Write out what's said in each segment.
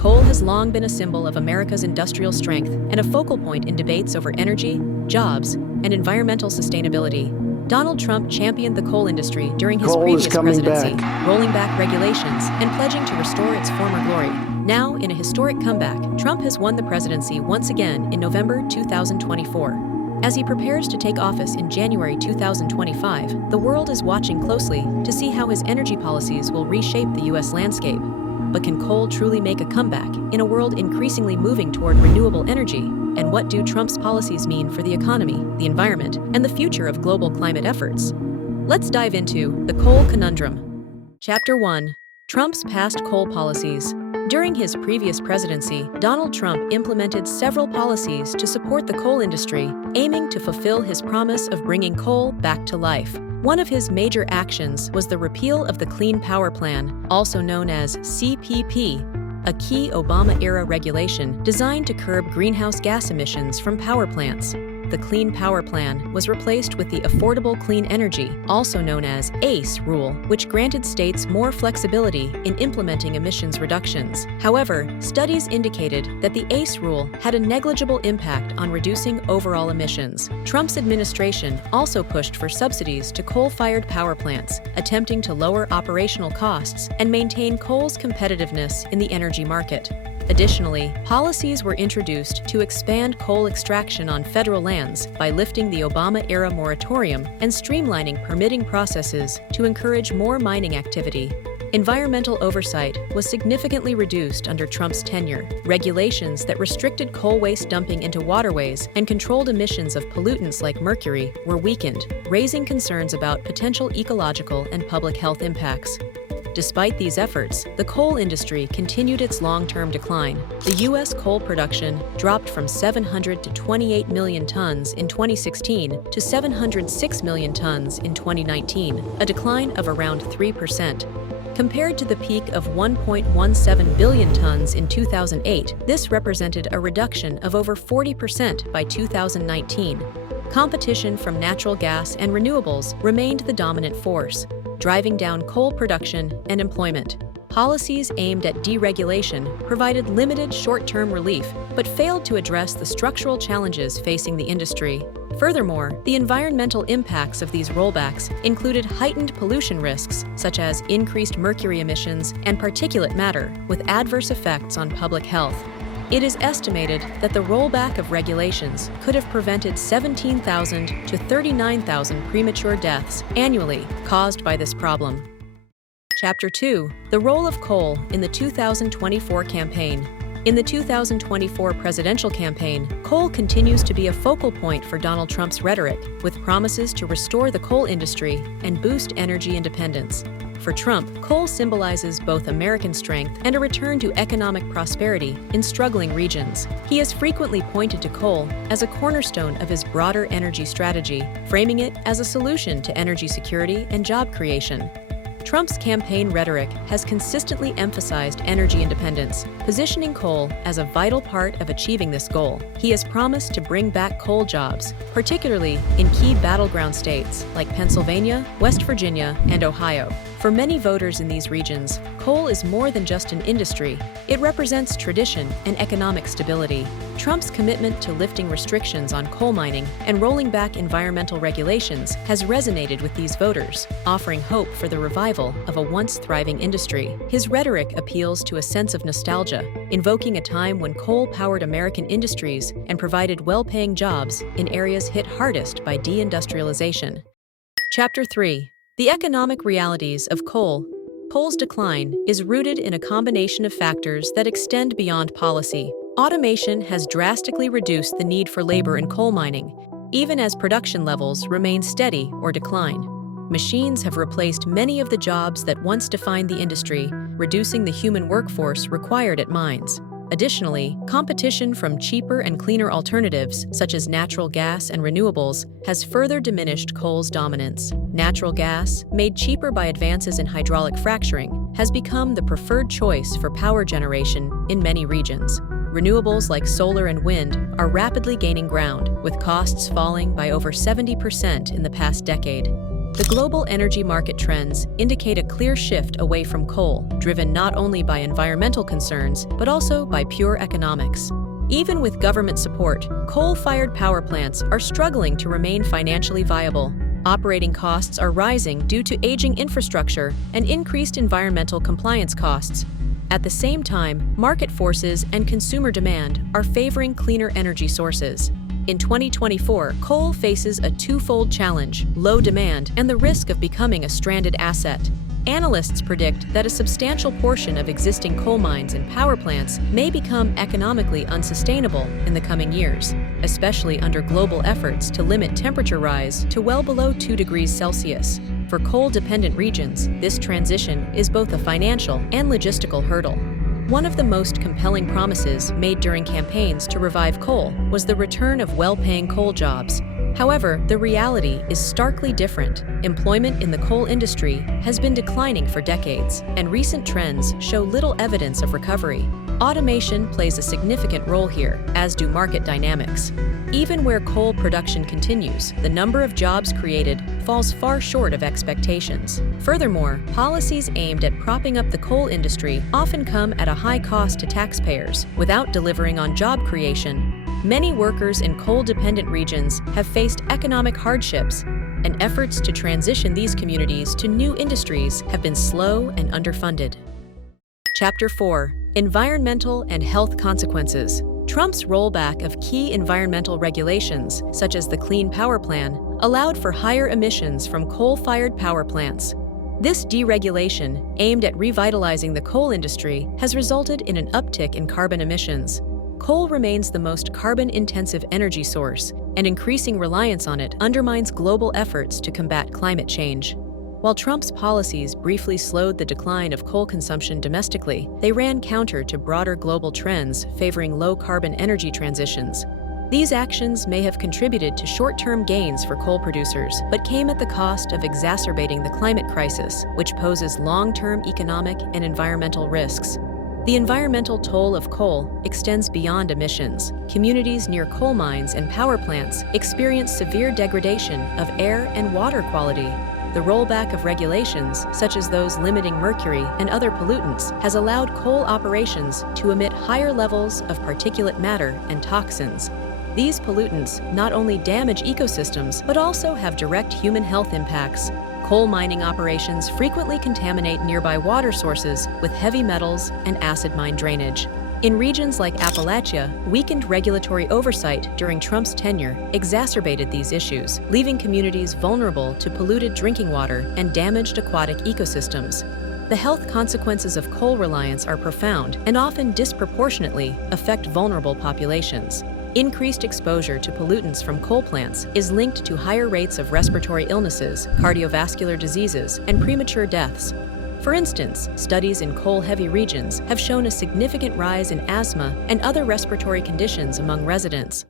Coal has long been a symbol of America's industrial strength and a focal point in debates over energy, jobs, and environmental sustainability. Donald Trump championed the coal industry during his previous presidency, rolling back regulations and pledging to restore its former glory. Now, in a historic comeback, Trump has won the presidency once again in November 2024. As he prepares to take office in January 2025, the world is watching closely to see how his energy policies will reshape the U.S. landscape. But can coal truly make a comeback in a world increasingly moving toward renewable energy? And what do Trump's policies mean for the economy, the environment, and the future of global climate efforts? Let's dive into the coal conundrum. Chapter 1. Trump's past coal policies. During his previous presidency, Donald Trump implemented several policies to support the coal industry, aiming to fulfill his promise of bringing coal back to life. One of his major actions was the repeal of the Clean Power Plan, also known as CPP, a key Obama-era regulation designed to curb greenhouse gas emissions from power plants. The Clean Power Plan was replaced with the Affordable Clean Energy, also known as ACE rule, which granted states more flexibility in implementing emissions reductions. However, studies indicated that the ACE rule had a negligible impact on reducing overall emissions. Trump's administration also pushed for subsidies to coal-fired power plants, attempting to lower operational costs and maintain coal's competitiveness in the energy market. Additionally, policies were introduced to expand coal extraction on federal lands by lifting the Obama-era moratorium and streamlining permitting processes to encourage more mining activity. Environmental oversight was significantly reduced under Trump's tenure. Regulations that restricted coal waste dumping into waterways and controlled emissions of pollutants like mercury were weakened, raising concerns about potential ecological and public health impacts. Despite these efforts, the coal industry continued its long-term decline. The U.S. coal production dropped from 700 to 28 million tons in 2016 to 706 million tons in 2019, a decline of around 3%. Compared to the peak of 1.17 billion tons in 2008, this represented a reduction of over 40% by 2019. Competition from natural gas and renewables remained the dominant force, driving down coal production and employment. Policies aimed at deregulation provided limited short-term relief, but failed to address the structural challenges facing the industry. Furthermore, the environmental impacts of these rollbacks included heightened pollution risks, such as increased mercury emissions and particulate matter, with adverse effects on public health. It is estimated that the rollback of regulations could have prevented 17,000 to 39,000 premature deaths annually caused by this problem. Chapter 2. The role of coal in the 2024 campaign. In the 2024 presidential campaign, coal continues to be a focal point for Donald Trump's rhetoric, with promises to restore the coal industry and boost energy independence. For Trump, coal symbolizes both American strength and a return to economic prosperity in struggling regions. He has frequently pointed to coal as a cornerstone of his broader energy strategy, framing it as a solution to energy security and job creation. Trump's campaign rhetoric has consistently emphasized energy independence, positioning coal as a vital part of achieving this goal. He has promised to bring back coal jobs, particularly in key battleground states like Pennsylvania, West Virginia, and Ohio. For many voters in these regions, coal is more than just an industry. It represents tradition and economic stability. Trump's commitment to lifting restrictions on coal mining and rolling back environmental regulations has resonated with these voters, offering hope for the revival of a once thriving industry. His rhetoric appeals to a sense of nostalgia, invoking a time when coal powered American industries and provided well-paying jobs in areas hit hardest by deindustrialization. Chapter 3. The economic realities of coal. Coal's decline is rooted in a combination of factors that extend beyond policy. Automation has drastically reduced the need for labor in coal mining, even as production levels remain steady or decline. Machines have replaced many of the jobs that once defined the industry, reducing the human workforce required at mines. Additionally, competition from cheaper and cleaner alternatives, such as natural gas and renewables, has further diminished coal's dominance. Natural gas, made cheaper by advances in hydraulic fracturing, has become the preferred choice for power generation in many regions. Renewables like solar and wind are rapidly gaining ground, with costs falling by over 70% in the past decade. The global energy market trends indicate a clear shift away from coal, driven not only by environmental concerns, but also by pure economics. Even with government support, coal-fired power plants are struggling to remain financially viable. Operating costs are rising due to aging infrastructure and increased environmental compliance costs. At the same time, market forces and consumer demand are favoring cleaner energy sources. In 2024, coal faces a twofold challenge: low demand and the risk of becoming a stranded asset. Analysts predict that a substantial portion of existing coal mines and power plants may become economically unsustainable in the coming years, especially under global efforts to limit temperature rise to well below 2 degrees Celsius. For coal-dependent regions, this transition is both a financial and logistical hurdle. One of the most compelling promises made during campaigns to revive coal was the return of well-paying coal jobs. However, the reality is starkly different. Employment in the coal industry has been declining for decades, and recent trends show little evidence of recovery. Automation plays a significant role here, as do market dynamics. Even where coal production continues, the number of jobs created falls far short of expectations. Furthermore, policies aimed at propping up the coal industry often come at a high cost to taxpayers, without delivering on job creation. Many workers in coal-dependent regions have faced economic hardships, and efforts to transition these communities to new industries have been slow and underfunded. Chapter 4: Environmental and Health Consequences. Trump's rollback of key environmental regulations, such as the Clean Power Plan, allowed for higher emissions from coal-fired power plants. This deregulation, aimed at revitalizing the coal industry, has resulted in an uptick in carbon emissions. Coal remains the most carbon-intensive energy source, and increasing reliance on it undermines global efforts to combat climate change. While Trump's policies briefly slowed the decline of coal consumption domestically, they ran counter to broader global trends favoring low-carbon energy transitions. These actions may have contributed to short-term gains for coal producers, but came at the cost of exacerbating the climate crisis, which poses long-term economic and environmental risks. The environmental toll of coal extends beyond emissions. Communities near coal mines and power plants experience severe degradation of air and water quality. The rollback of regulations, such as those limiting mercury and other pollutants, has allowed coal operations to emit higher levels of particulate matter and toxins. These pollutants not only damage ecosystems, but also have direct human health impacts. Coal mining operations frequently contaminate nearby water sources with heavy metals and acid mine drainage. In regions like Appalachia, weakened regulatory oversight during Trump's tenure exacerbated these issues, leaving communities vulnerable to polluted drinking water and damaged aquatic ecosystems. The health consequences of coal reliance are profound and often disproportionately affect vulnerable populations. Increased exposure to pollutants from coal plants is linked to higher rates of respiratory illnesses, cardiovascular diseases, and premature deaths. For instance, studies in coal-heavy regions have shown a significant rise in asthma and other respiratory conditions among residents.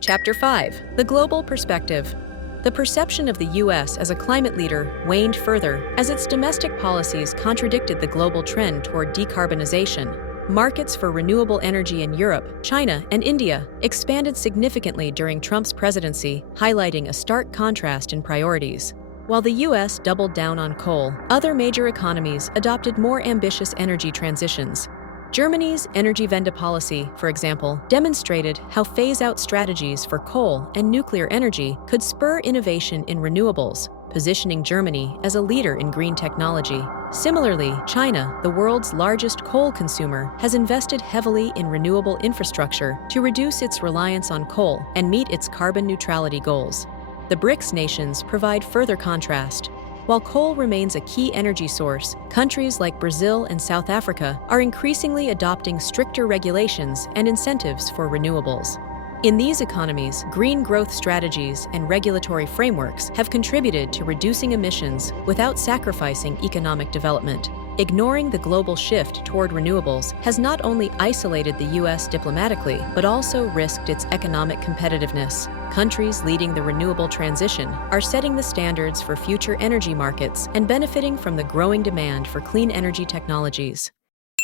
Chapter 5: The Global Perspective. The perception of the U.S. as a climate leader waned further as its domestic policies contradicted the global trend toward decarbonization. Markets for renewable energy in Europe, China, and India expanded significantly during Trump's presidency, highlighting a stark contrast in priorities. While the U.S. doubled down on coal, other major economies adopted more ambitious energy transitions. Germany's Energiewende policy, for example, demonstrated how phase-out strategies for coal and nuclear energy could spur innovation in renewables, positioning Germany as a leader in green technology. Similarly, China, the world's largest coal consumer, has invested heavily in renewable infrastructure to reduce its reliance on coal and meet its carbon neutrality goals. The BRICS nations provide further contrast. While coal remains a key energy source, countries like Brazil and South Africa are increasingly adopting stricter regulations and incentives for renewables. In these economies, green growth strategies and regulatory frameworks have contributed to reducing emissions without sacrificing economic development. Ignoring the global shift toward renewables has not only isolated the U.S. diplomatically, but also risked its economic competitiveness. Countries leading the renewable transition are setting the standards for future energy markets and benefiting from the growing demand for clean energy technologies.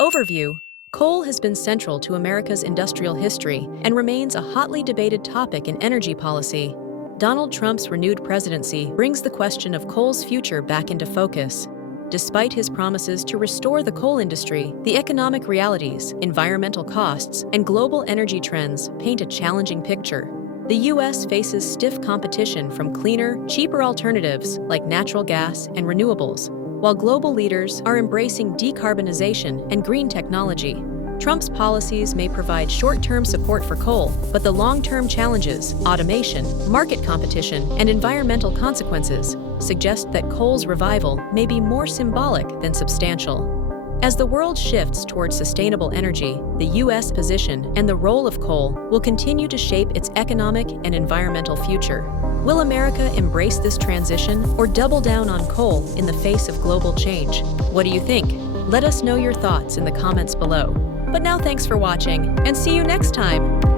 Overview: Coal has been central to America's industrial history and remains a hotly debated topic in energy policy. Donald Trump's renewed presidency brings the question of coal's future back into focus. Despite his promises to restore the coal industry, the economic realities, environmental costs, and global energy trends paint a challenging picture. The U.S. faces stiff competition from cleaner, cheaper alternatives like natural gas and renewables, while global leaders are embracing decarbonization and green technology. Trump's policies may provide short-term support for coal, but the long-term challenges, automation, market competition, and environmental consequences suggest that coal's revival may be more symbolic than substantial. As the world shifts towards sustainable energy, the U.S. position and the role of coal will continue to shape its economic and environmental future. Will America embrace this transition or double down on coal in the face of global change? What do you think? Let us know your thoughts in the comments below. But now thanks for watching, and see you next time!